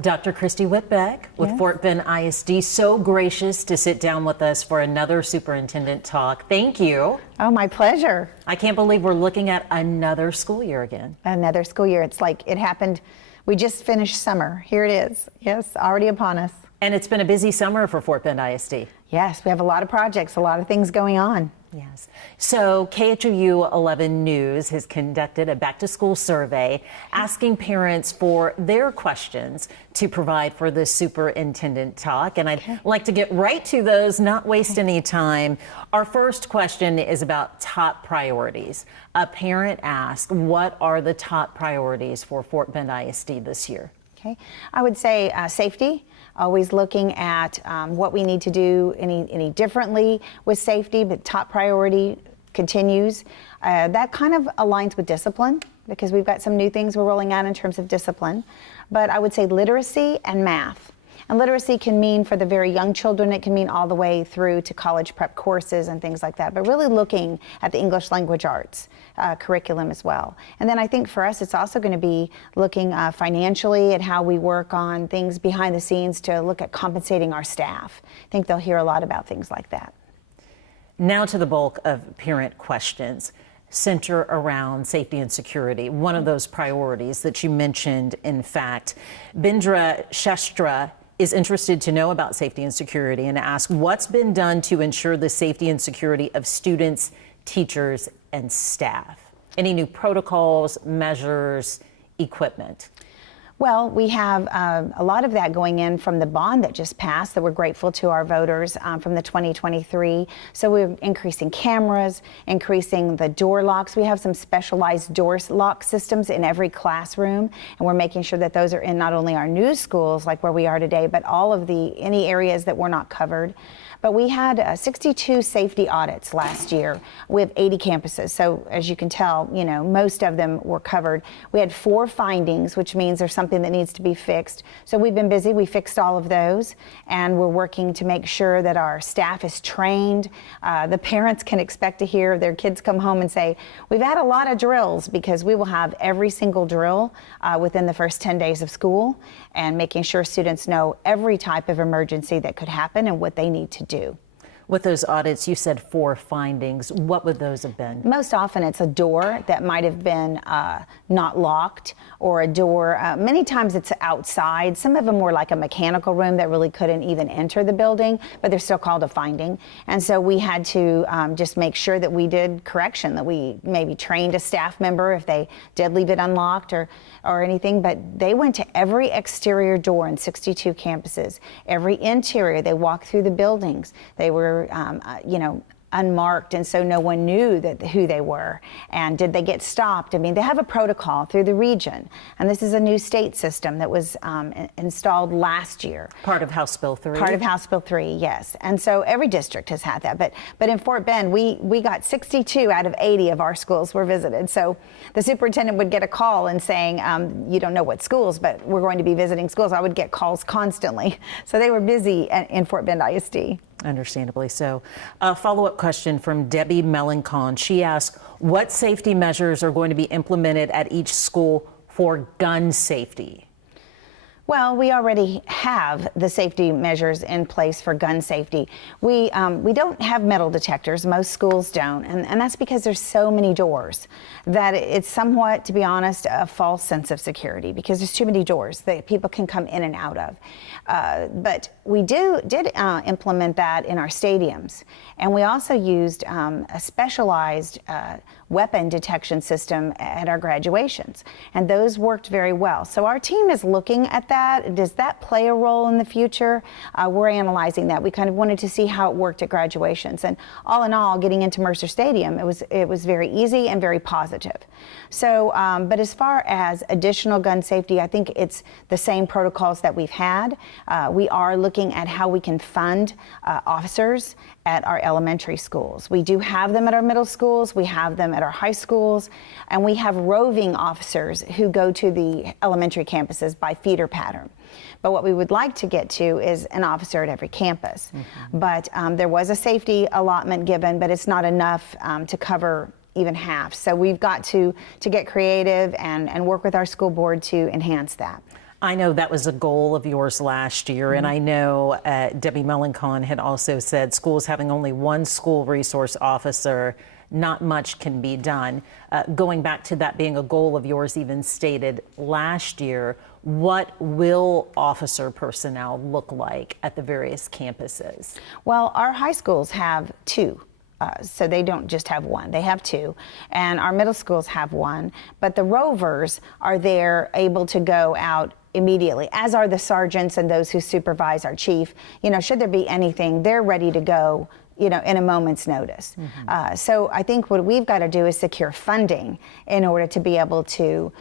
Dr. Christie Whitbeck with Yes. Fort Bend ISD, so gracious to sit down with us for another superintendent talk. Thank you. Oh, my pleasure. I can't believe we're looking at another school year again. Another school year. It's like it happened. We just finished summer. Here it is. Yes, already upon us. And it's been a busy summer for Fort Bend ISD. Yes, we have a lot of projects, a lot of things going on. Yes. So KHOU 11 News has conducted a back-to-school survey asking parents for their questions to provide for the superintendent talk. And I'd like to get right to those, not waste any time. Our first question is about top priorities. A parent asked, what are the top priorities for Fort Bend ISD this year? Okay, I would say safety. Always looking at what we need to do any differently with safety, but top priority continues. That kind of aligns with discipline because we've got some new things we're rolling out in terms of discipline. But I would say literacy and math. And literacy can mean for the very young children, it can mean all the way through to college prep courses and things like that, but really looking at the English language arts curriculum as well. And then I think for us, it's also going to be looking financially at how we work on things behind the scenes to look at compensating our staff. I think they'll hear a lot about things like that. Now to the bulk of parent questions. Center around safety and security, one of those priorities that you mentioned, in fact. Bindra Shestra is interested to know about safety and security and ask what's been done to ensure the safety and security of students, teachers, and staff. Any new protocols, measures, equipment? Well, we have a lot of that going in from the bond that just passed that we're grateful to our voters from the 2023. So we're increasing cameras, increasing the door locks. We have some specialized door lock systems in every classroom, and we're making sure that those are in not only our new schools like where we are today, but all of any areas that were not covered. But we had 62 safety audits last year with 80 campuses. So as you can tell, you know, most of them were covered. We had 4 findings, which means there's something that needs to be fixed. So we've been busy. We fixed all of those, and we're working to make sure that our staff is trained. The parents can expect to hear their kids come home and say, we've had a lot of drills, because we will have every single drill within the first 10 days of school, and making sure students know every type of emergency that could happen and what they need to do. With those audits, you said 4 findings. What would those have been? Most often it's a door that might have been not locked, or a door, many times it's outside. Some of them were like a mechanical room that really couldn't even enter the building, but they're still called a finding. And so we had to just make sure that we did correction, that we maybe trained a staff member if they did leave it unlocked or anything. But they went to every exterior door in 62 campuses, every interior. They walked through the buildings. They were you know, unmarked, and so no one knew who they were. And did they get stopped? I mean, they have a protocol through the region, and this is a new state system that was installed last year. Part of House Bill 3? Part of House Bill 3, yes. And so every district has had that. But in Fort Bend, we got 62 out of 80 of our schools were visited. So the superintendent would get a call and saying, you don't know what schools, but we're going to be visiting schools. I would get calls constantly. So they were busy in Fort Bend ISD. Understandably so. A follow-up question from Debbie Melancon. She asked, what safety measures are going to be implemented at each school for gun safety? Well, we already have the safety measures in place for gun safety. We don't have metal detectors. Most schools don't, and that's because there's so many doors that it's somewhat, to be honest, a false sense of security, because there's too many doors that people can come in and out of. But we did implement that in our stadiums, and we also used a specialized weapon detection system at our graduations, and those worked very well. So our team is looking at that. Does that play a role in the future? We're analyzing that. We kind of wanted to see how it worked at graduations, and all in all, getting into Mercer Stadium, it was very easy and very positive. So, but as far as additional gun safety, I think it's the same protocols that we've had. We are looking at how we can fund officers at our elementary schools. We do have them at our middle schools, we have them at our high schools, and we have roving officers who go to the elementary campuses by feeder pattern. But what we would like to get to is an officer at every campus. Mm-hmm. But there was a safety allotment given, but it's not enough to cover even half. So we've got to get creative and work with our school board to enhance that. I know that was a goal of yours last year, and I know Debbie Mellencamp had also said schools having only one school resource officer, not much can be done. Going back to that being a goal of yours even stated last year, what will officer personnel look like at the various campuses? Well, our high schools have two. So they don't just have one, they have two. And our middle schools have one. But the rovers are there able to go out immediately, as are the sergeants and those who supervise our chief. You know, should there be anything, they're ready to go, you know, in a moment's notice. So I think what we've got to do is secure funding in order to be able to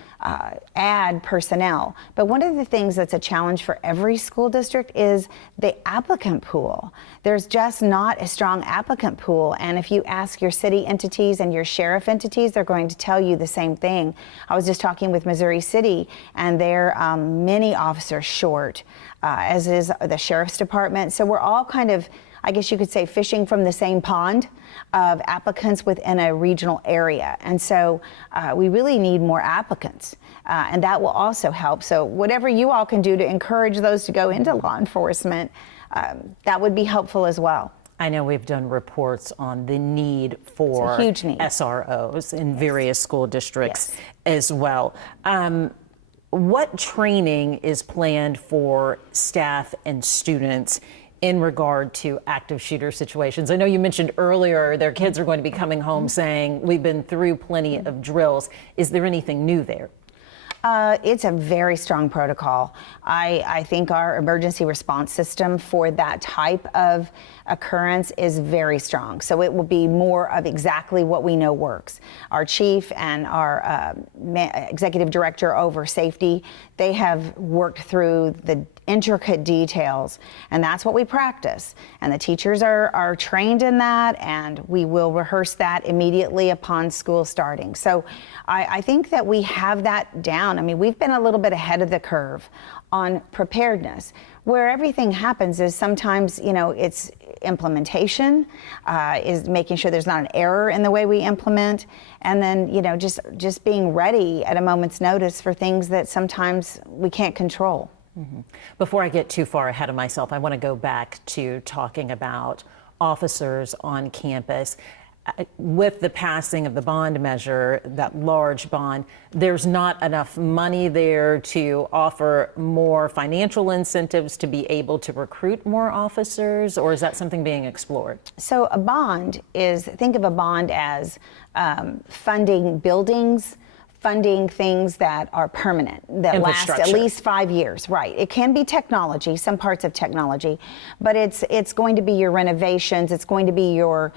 add personnel. But one of the things that's a challenge for every school district is the applicant pool. There's just not a strong applicant pool. And if you ask your city entities and your sheriff entities, they're going to tell you the same thing. I was just talking with Missouri City, and they're many officers short, as is the sheriff's department. So we're all kind of, I guess you could say, fishing from the same pond of applicants within a regional area. And so we really need more applicants, and that will also help. So whatever you all can do to encourage those to go into law enforcement, that would be helpful as well. I know we've done reports on the need for huge need. SROs in various school districts as well. What training is planned for staff and students in regard to active shooter situations? I know you mentioned earlier their kids are going to be coming home saying, we've been through plenty of drills. Is there anything new there? It's a very strong protocol. I think our emergency response system for that type of occurrence is very strong. So it will be more of exactly what we know works. Our chief and our executive director over safety, they have worked through the intricate details, and that's what we practice. And the teachers are trained in that, and we will rehearse that immediately upon school starting. So I think that we have that down. I mean, we've been a little bit ahead of the curve on preparedness. Where everything happens is sometimes, you know, it's implementation, is making sure there's not an error in the way we implement, and then, you know, just being ready at a moment's notice for things that sometimes we can't control. Before I get too far ahead of myself, I want to go back to talking about officers on campus. With the passing of the bond measure, that large bond, there's not enough money there to offer more financial incentives to be able to recruit more officers, or is that something being explored? So a bond is, think of a bond as funding buildings, funding things that are permanent, that last at least 5 years, right? It can be technology, some parts of technology, but it's going to be your renovations, it's going to be your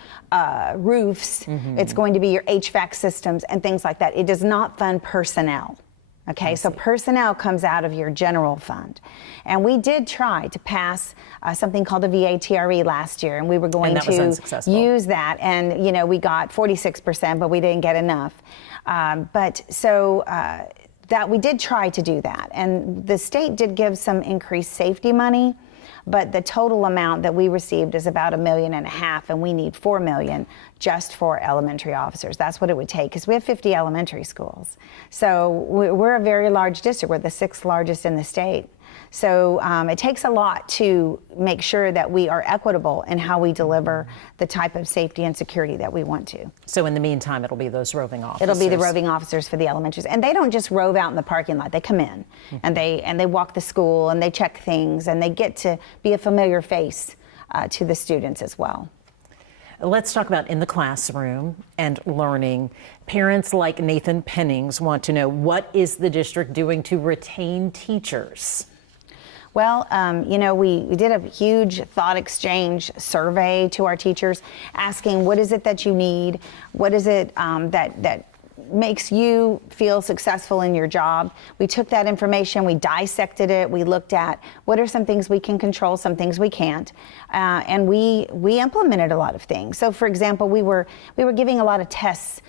roofs, it's going to be your HVAC systems and things like that. It does not fund personnel. Okay, so personnel comes out of your general fund. And we did try to pass something called a VATRE last year, and we were going to use that. And, you know, we got 46%, but we didn't get enough. That we did try to do that. And the state did give some increased safety money, but the total amount that we received is about $1.5 million, and we need $4 million just for elementary officers. That's what it would take, because we have 50 elementary schools. So we're a very large district. We're the 6th largest in the state. So it takes a lot to make sure that we are equitable in how we deliver the type of safety and security that we want to. So in the meantime, it'll be those roving officers. It'll be the roving officers for the elementaries. And they don't just rove out in the parking lot. They come in and they walk the school and they check things, and they get to be a familiar face to the students as well. Let's talk about in the classroom and learning. Parents like Nathan Pennings want to know, what is the district doing to retain teachers? Well, you know, we did a huge thought exchange survey to our teachers, asking what is it that you need? What is it that makes you feel successful in your job? We took that information, we dissected it, we looked at what are some things we can control, some things we can't, and we implemented a lot of things. So, for example, we were giving a lot of tests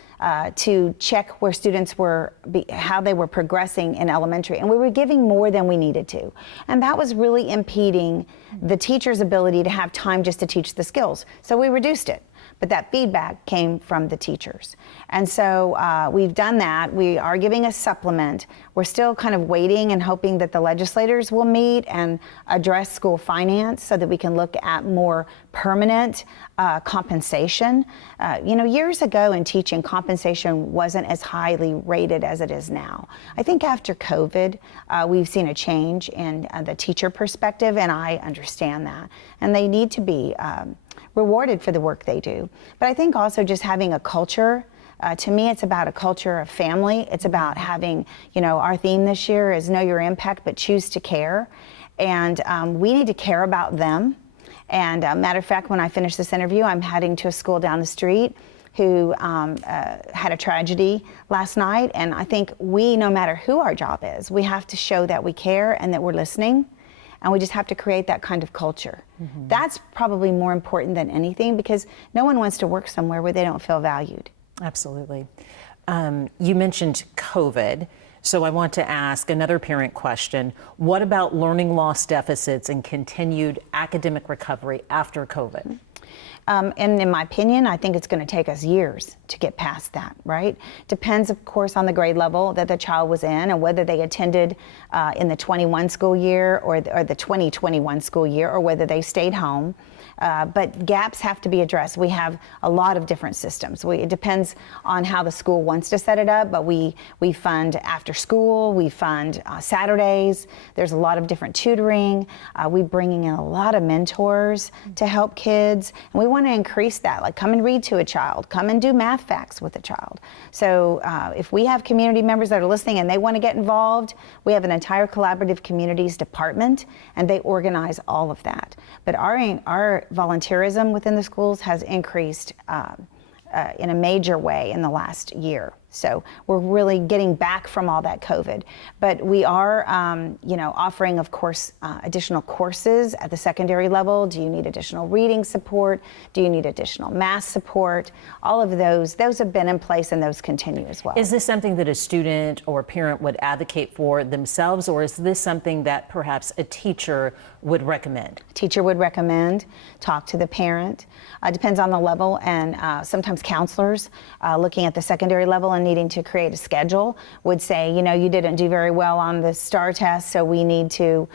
to check where students were, how they were progressing in elementary, and we were giving more than we needed to, and that was really impeding the teacher's ability to have time just to teach the skills. So we reduced it. but that feedback came from the teachers. And so we've done that. We are giving a supplement. We're still kind of waiting and hoping that the legislators will meet and address school finance so that we can look at more permanent compensation. Years ago in teaching, compensation wasn't as highly rated as it is now. I think after COVID, we've seen a change in the teacher perspective, and I understand that. And they need to be rewarded for the work they do. But I think also just having a culture. To me, it's about a culture of family. It's about having, our theme this year is know your impact, but choose to care. And we need to care about them. And matter of fact, when I finish this interview, I'm heading to a school down the street who had a tragedy last night. And I think no matter who our job is, we have to show that we care and that we're listening. And we just have to create that kind of culture. Mm-hmm. That's probably more important than anything, because no one wants to work somewhere where they don't feel valued. Absolutely. You mentioned COVID, so I want to ask another parent question. What about learning loss deficits and continued academic recovery after COVID? And in my opinion, I think it's going to take us years to get past that, right? Depends, of course, on the grade level that the child was in and whether they attended in the 21 school year or the 2021 school year, or whether they stayed home. But gaps have to be addressed. We have a lot of different systems. It depends on how the school wants to set it up, but we fund after school, we fund Saturdays. There's a lot of different tutoring. We bringing in a lot of mentors to help kids. And we want to increase that, like come and read to a child, come and do math facts with a child. So if we have community members that are listening and they want to get involved, we have an entire collaborative communities department, and they organize all of that. But our volunteerism within the schools has increased in a major way in the last year. So we're really getting back from all that COVID. But we are, offering, of course, additional courses at the secondary level. Do you need additional reading support? Do you need additional math support? All of those have been in place, and those continue as well. Is this something that a student or parent would advocate for themselves, or is this something that perhaps a teacher would recommend? Teacher would recommend. Talk to the parent. Depends on the level, and sometimes counselors looking at the secondary level and needing to create a schedule would say, you didn't do very well on the STAR test, so we need to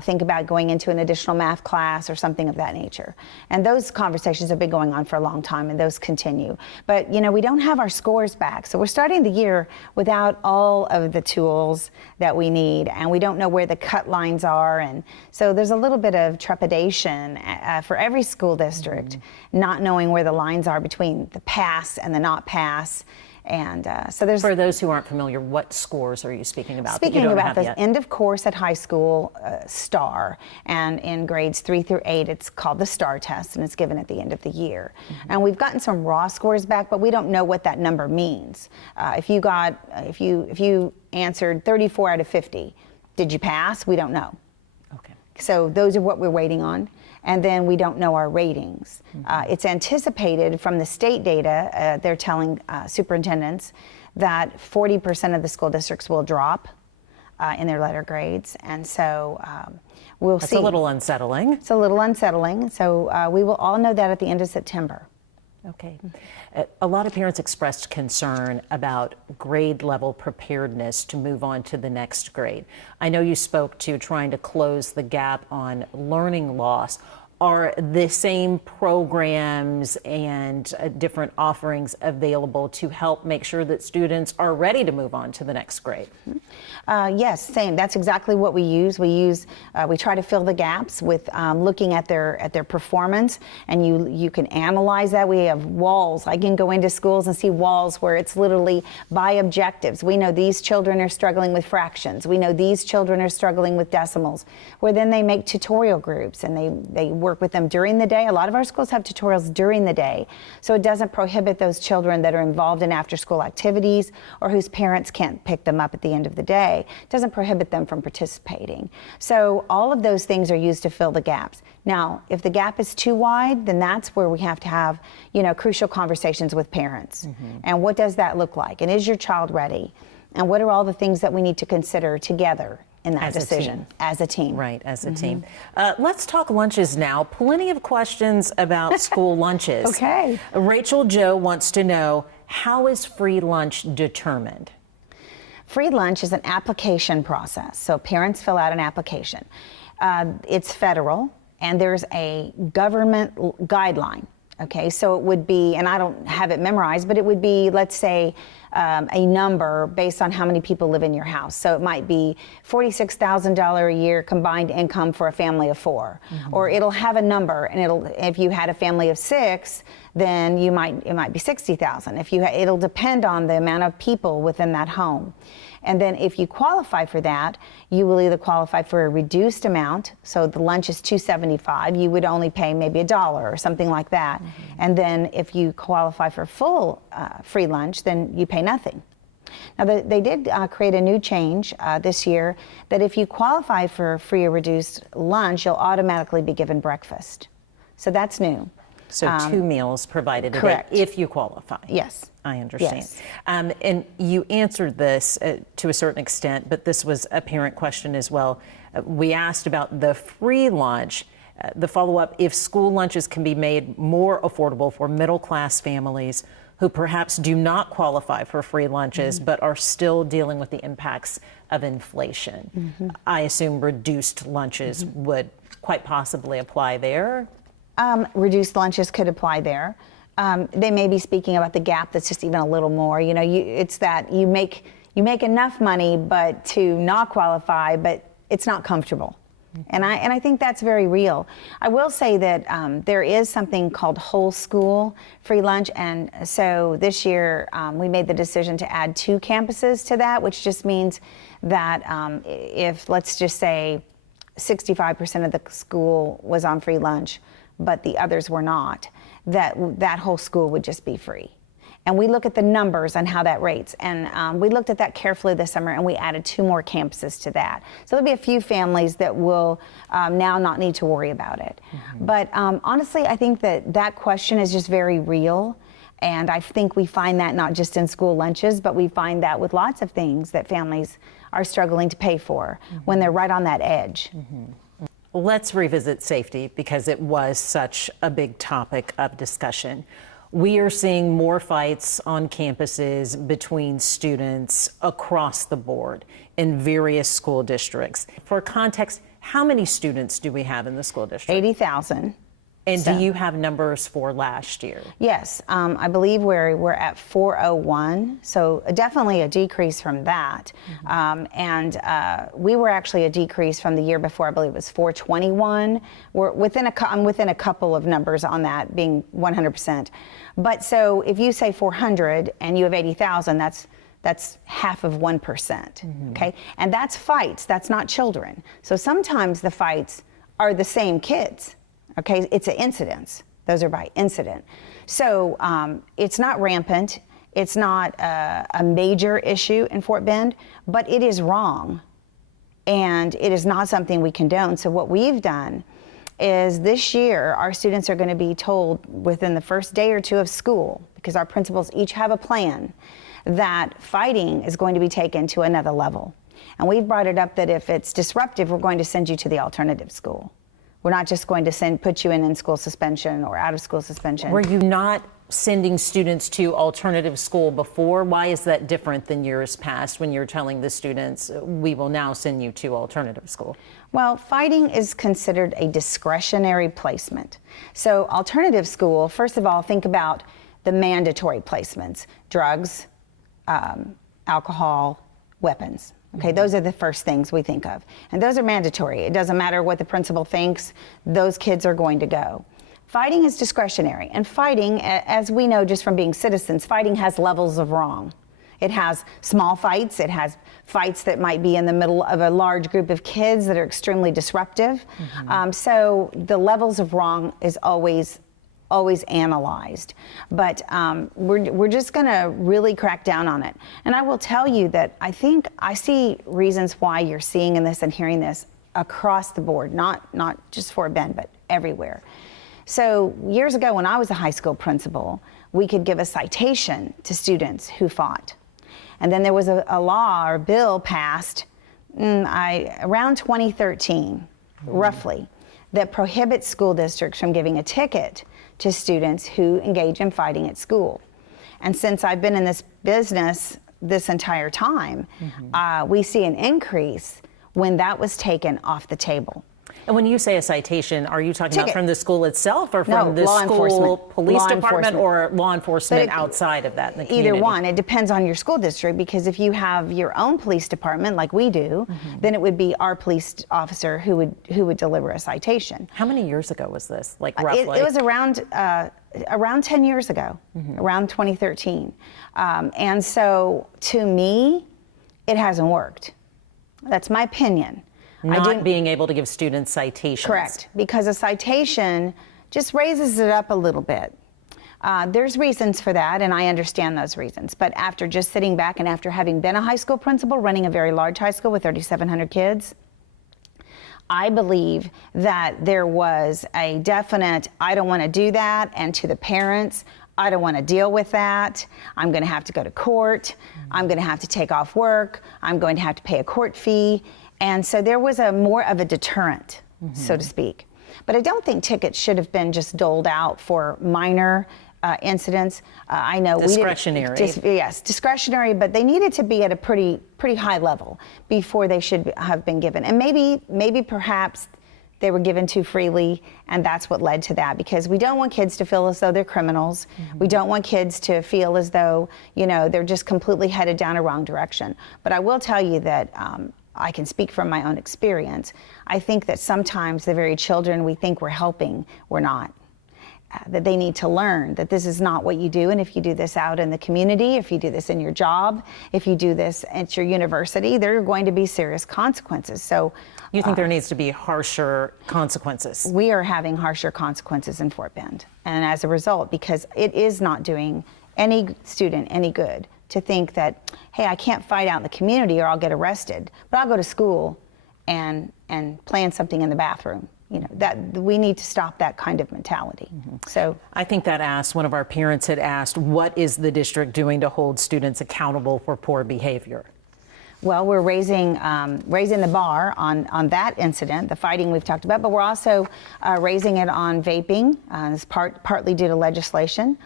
think about going into an additional math class or something of that nature. And those conversations have been going on for a long time, and those continue. But, we don't have our scores back. So we're starting the year without all of the tools that we need, and we don't know where the cut lines are. And so there's a little bit of trepidation for every school district, not knowing where the lines are between the pass and the not pass. And so there's... For those who aren't familiar, what scores are you speaking about? Speaking about the end of course at high school, STAR, and in grades 3 through 8, it's called the STAR test, and it's given at the end of the year. Mm-hmm. And we've gotten some raw scores back, but we don't know what that number means. If you answered 34 out of 50, did you pass? We don't know. Okay. So those are what we're waiting on. And then we don't know our ratings. Mm-hmm. It's anticipated from the state data, they're telling superintendents that 40% of the school districts will drop in their letter grades. And so we'll see. That's a little unsettling. It's a little unsettling. So we will all know that at the end of September. Okay. A lot of parents expressed concern about grade level preparedness to move on to the next grade. I know you spoke to trying to close the gap on learning loss. Are the same programs and different offerings available to help make sure that students are ready to move on to the next grade? Yes, same. That's exactly what we use. We try to fill the gaps with looking at their performance, and you can analyze that. We have walls. I can go into schools and see walls where it's literally by objectives. We know these children are struggling with fractions. We know these children are struggling with decimals, where then they make tutorial groups and they work with them during the day. A lot of our schools have tutorials during the day, so it doesn't prohibit those children that are involved in after-school activities or whose parents can't pick them up at the end of the day. It doesn't prohibit them from participating. So all of those things are used to fill the gaps. Now, if the gap is too wide, then that's where we have to have, crucial conversations with parents. Mm-hmm. And what does that look like? And is your child ready? And what are all the things that we need to consider together in that As a decision team. as a team. Right, as a team. Let's talk lunches now. Plenty of questions about school lunches. Okay. Rachel Joe wants to know, how is free lunch determined? Free lunch is an application process. So parents fill out an application. It's federal, and there's a government guideline. Okay, so it would be, and I don't have it memorized, but it would be, let's say, a number based on how many people live in your house. So it might be $46,000 a year combined income for a family of 4, or it'll have a number, and if you had a family of 6, then it might be 60,000. It'll depend on the amount of people within that home. And then if you qualify for that, you will either qualify for a reduced amount. So the lunch is $2.75. You would only pay maybe $1 or something like that. And then if you qualify for full free lunch, then you pay nothing. Now they did create a new change this year that if you qualify for free or reduced lunch, you'll automatically be given breakfast. So that's new. So 2 meals provided a correct. day if you qualify. Yes. I understand. Yes. And you answered this to a certain extent, but this was a parent question as well. We asked about the free lunch. The follow-up, if school lunches can be made more affordable for middle-class families who perhaps do not qualify for free lunches but are still dealing with the impacts of inflation. I assume reduced lunches would quite possibly apply there. Reduced lunches could apply there. They may be speaking about the gap that's just even a little more. You know, it's that you make enough money, but to not qualify, but it's not comfortable. And I think that's very real. I will say that there is something called whole school free lunch, and so this year we made the decision to add 2 campuses to that, which just means that if, let's just say, 65% of the school was on free lunch, but the others were not, that whole school would just be free. And we look at the numbers and how that rates. And we looked at that carefully this summer, and we added 2 more campuses to that. So there'll be a few families that will now not need to worry about it. But honestly, I think that question is just very real. And I think we find that not just in school lunches, but we find that with lots of things that families are struggling to pay for when they're right on that edge. Let's revisit safety because it was such a big topic of discussion. We are seeing more fights on campuses between students across the board in various school districts. For context, how many students do we have in the school district? 80,000. And do you have numbers for last year? Yes, I believe we're at 401, so definitely a decrease from that. And we were actually a decrease from the year before. I believe it was 421. I'm within a couple of numbers on that, being 100%. But so if you say 400 and you have 80,000, that's half of 1%. Okay, and that's fights. That's not children. So sometimes the fights are the same kids. Okay, it's an incidence. Those are by incident. So it's not rampant. It's not a major issue in Fort Bend, but it is wrong. And it is not something we condone. So what we've done is this year, our students are going to be told within the first day or 2 of school, because our principals each have a plan, that fighting is going to be taken to another level. And we've brought it up that if it's disruptive, we're going to send you to the alternative school. We're not just going to put you in school suspension or out of school suspension. Were you not sending students to alternative school before? Why is that different than years past when you're telling the students, we will now send you to alternative school? Well, fighting is considered a discretionary placement. So alternative school, first of all, think about the mandatory placements: drugs, alcohol, weapons. Okay, those are the first things we think of. And those are mandatory. It doesn't matter what the principal thinks, those kids are going to go. Fighting is discretionary. And fighting, as we know just from being citizens, fighting has levels of wrong. It has small fights. It has fights that might be in the middle of a large group of kids that are extremely disruptive. So the levels of wrong is always analyzed, but we're just going to really crack down on it. And I will tell you that I think I see reasons why you're seeing in this and hearing this across the board, not just Fort Bend, but everywhere. So years ago, when I was a high school principal, we could give a citation to students who fought. And then there was a law or bill passed around 2013, roughly, that prohibits school districts from giving a ticket to students who engage in fighting at school. And since I've been in this business this entire time, we see an increase when that was taken off the table. And when you say a citation, are you talking about Ticket. from the school itself or No, from the law school enforcement. police Law department enforcement. or law enforcement But outside of that in the community? Either one. It depends on your school district, because if you have your own police department like we do, then it would be our police officer who would deliver a citation. How many years ago was this, like roughly? It was around 10 years ago, around 2013. And so to me, it hasn't worked. That's my opinion. Not being able to give students citations. Correct, because a citation just raises it up a little bit. There's reasons for that, and I understand those reasons. But after just sitting back and after having been a high school principal, running a very large high school with 3,700 kids, I believe that there was a definite, I don't want to do that, and to the parents, I don't want to deal with that. I'm going to have to go to court. I'm going to have to take off work. I'm going to have to pay a court fee. And so there was more of a deterrent, so to speak. But I don't think tickets should have been just doled out for minor incidents. I know discretionary. Yes, discretionary, but they needed to be at a pretty high level before they should have been given. And maybe perhaps they were given too freely, and that's what led to that, because we don't want kids to feel as though they're criminals. We don't want kids to feel as though, they're just completely headed down a wrong direction. But I will tell you that I can speak from my own experience. I think that sometimes the very children we think we're helping, we're not. That they need to learn that this is not what you do, and if you do this out in the community, if you do this in your job, if you do this at your university, there are going to be serious consequences. So you think there needs to be harsher consequences? We are having harsher consequences in Fort Bend, and as a result, because it is not doing any student any good to think that, hey, I can't fight out in the community or I'll get arrested, but I'll go to school and plan something in the bathroom. That we need to stop that kind of mentality. So I think one of our parents had asked, what is the district doing to hold students accountable for poor behavior? Well, we're raising the bar on that incident, the fighting we've talked about, but we're also raising it on vaping. It's partly due to legislation.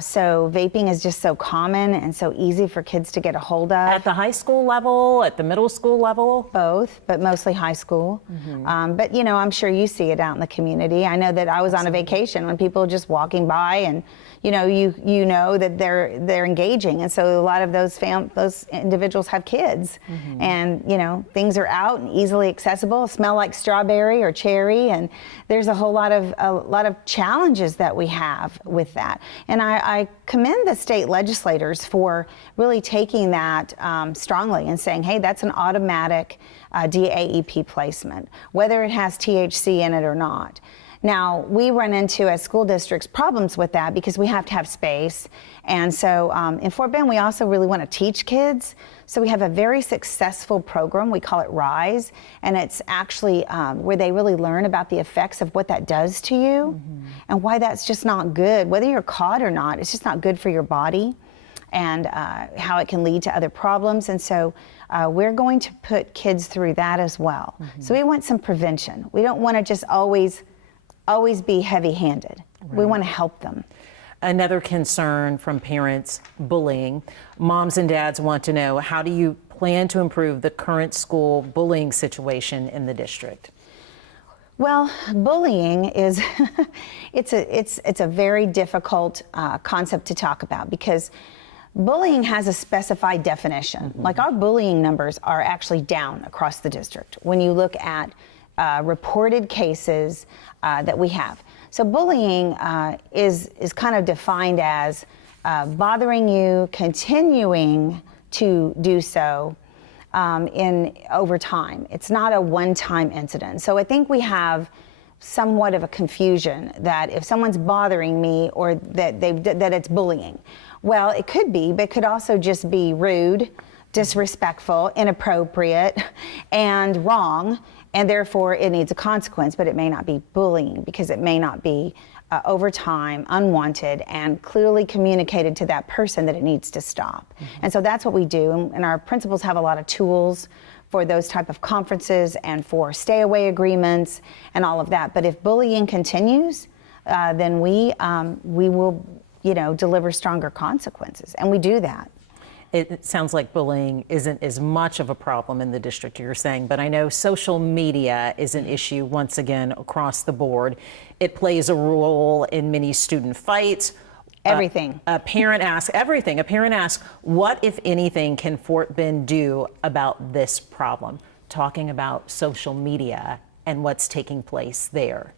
So vaping is just so common and so easy for kids to get a hold of. At the high school level, at the middle school level? Both, but mostly high school. But I'm sure you see it out in the community. I know that I was on a vacation when people just walking by, and you know that they're engaging, and so a lot of those individuals have kids, and things are out and easily accessible, smell like strawberry or cherry, and there's a lot of challenges that we have with that. And I commend the state legislators for really taking that strongly and saying, hey, that's an automatic DAEP placement, whether it has THC in it or not. Now, we run into, as school districts, problems with that because we have to have space. And so in Fort Bend, we also really want to teach kids. So we have a very successful program. We call it RISE. And it's actually where they really learn about the effects of what that does to you and why that's just not good. Whether you're caught or not, it's just not good for your body, and how it can lead to other problems. And so we're going to put kids through that as well. So we want some prevention. We don't want to just always be heavy-handed. Right. We want to help them. Another concern from parents, bullying. Moms and dads want to know, how do you plan to improve the current school bullying situation in the district? Well, bullying is it's a very difficult concept to talk about, because bullying has a specified definition. Like, our bullying numbers are actually down across the district when you look at reported cases that we have. So bullying is kind of defined as bothering you, continuing to do so over time. It's not a one-time incident. So I think we have somewhat of a confusion that if someone's bothering me, or that it's bullying. Well, it could be, but it could also just be rude, disrespectful, inappropriate, and wrong, and therefore it needs a consequence, but it may not be bullying, because it may not be over time, unwanted, and clearly communicated to that person that it needs to stop. And so that's what we do, and our principals have a lot of tools for those type of conferences and for stay away agreements and all of that. But if bullying continues, then we will, deliver stronger consequences, and we do that. It sounds like bullying isn't as much of a problem in the district you're saying, but I know social media is an issue once again across the board. It plays a role in many student fights. Everything. A parent asks everything. A parent asks, what, if anything, can Fort Bend do about this problem? Talking about social media and what's taking place there.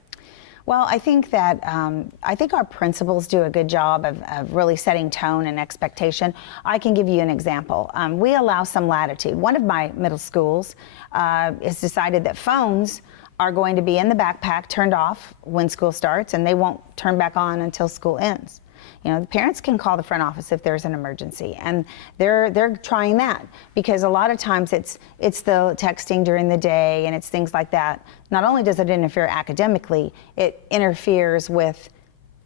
Well, I think that our principals do a good job of really setting tone and expectation. I can give you an example. We allow some latitude. One of my middle schools has decided that phones are going to be in the backpack, turned off when school starts, and they won't turn back on until school ends. The parents can call the front office if there's an emergency, and they're trying that, because a lot of times it's the texting during the day and it's things like that. Not only does it interfere academically, it interferes with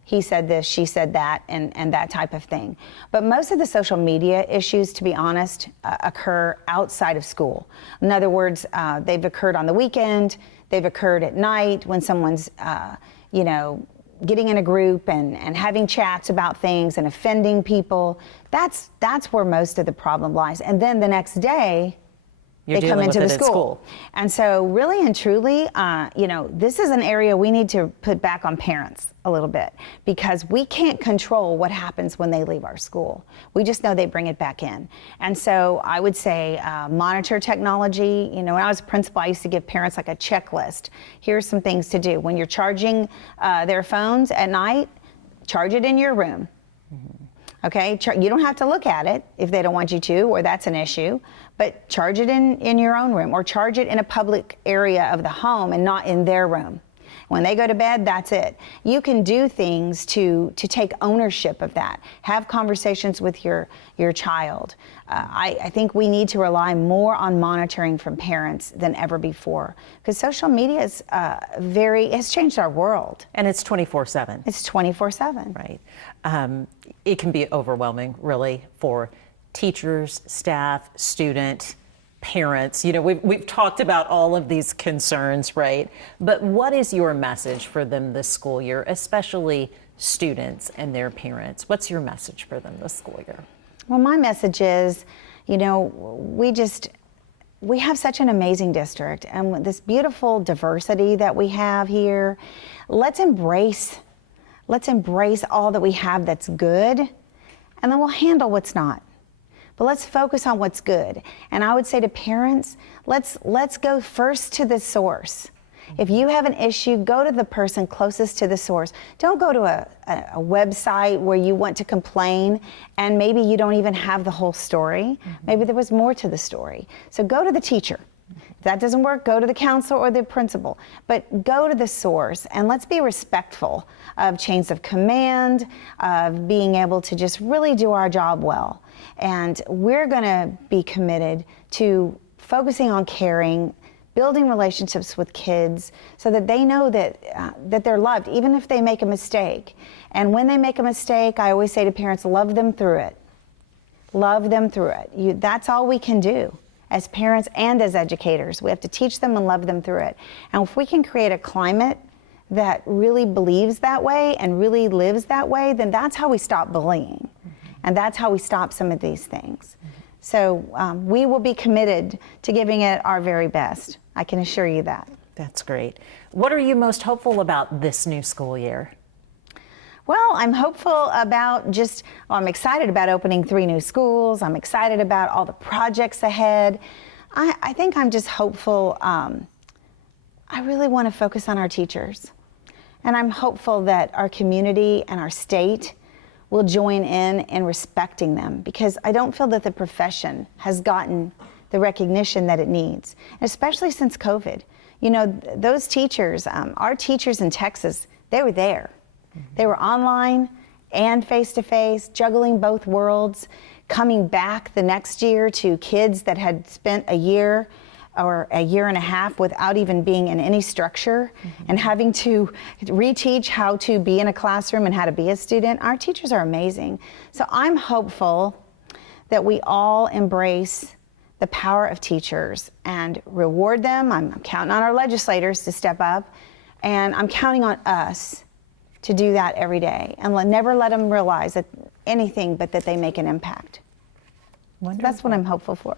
he said this, she said that, and that type of thing. But most of the social media issues, to be honest, occur outside of school. In other words, they've occurred on the weekend, they've occurred at night when someone's, getting in a group and having chats about things and offending people. That's where most of the problem lies. And then the next day, they come into the school. And so really and truly, this is an area we need to put back on parents a little bit, because we can't control what happens when they leave our school. We just know they bring it back in. And so I would say monitor technology. When I was a principal, I used to give parents like a checklist. Here's some things to do. When you're charging their phones at night, charge it in your room. Okay, you don't have to look at it if they don't want you to, or that's an issue, but charge it in your own room, or charge it in a public area of the home and not in their room. When they go to bed, that's it. You can do things to take ownership of that. Have conversations with your child. I think we need to rely more on monitoring from parents than ever before, because social media is has changed our world. And it's 24/7. It's 24/7. Right. It can be overwhelming, really, for teachers, staff, student, parents. We've talked about all of these concerns, right? But what is your message for them this school year, especially students and their parents? What's your message for them this school year? Well, my message is, we have such an amazing district, and with this beautiful diversity that we have here. Let's embrace all that we have that's good, and then we'll handle what's not. But let's focus on what's good. And I would say to parents, let's go first to the source. If you have an issue, go to the person closest to the source. Don't go to a website where you want to complain and maybe you don't even have the whole story. Maybe there was more to the story. So go to the teacher. If that doesn't work, go to the counselor or the principal. But go to the source, and let's be respectful of chains of command, of being able to just really do our job well. And we're going to be committed to focusing on caring, building relationships with kids so that they know that they're loved, even if they make a mistake. And when they make a mistake, I always say to parents, love them through it. Love them through it. That's all we can do as parents and as educators. We have to teach them and love them through it. And if we can create a climate that really believes that way and really lives that way, then that's how we stop bullying. And that's how we stop some of these things. So we will be committed to giving it our very best. I can assure you that. That's great. What are you most hopeful about this new school year? Well, I'm hopeful about I'm excited about opening 3 new schools. I'm excited about all the projects ahead. I think I'm just hopeful. I really want to focus on our teachers. And I'm hopeful that our community and our state will join in respecting them, because I don't feel that the profession has gotten the recognition that it needs, especially since COVID. Those teachers, our teachers in Texas, they were there. They were online and face-to-face, juggling both worlds, coming back the next year to kids that had spent a year or a year and a half without even being in any structure, and having to reteach how to be in a classroom and how to be a student. Our teachers are amazing. So I'm hopeful that we all embrace the power of teachers and reward them. I'm counting on our legislators to step up, and I'm counting on us to do that every day and never let them realize that anything but that they make an impact. That's what I'm hopeful for.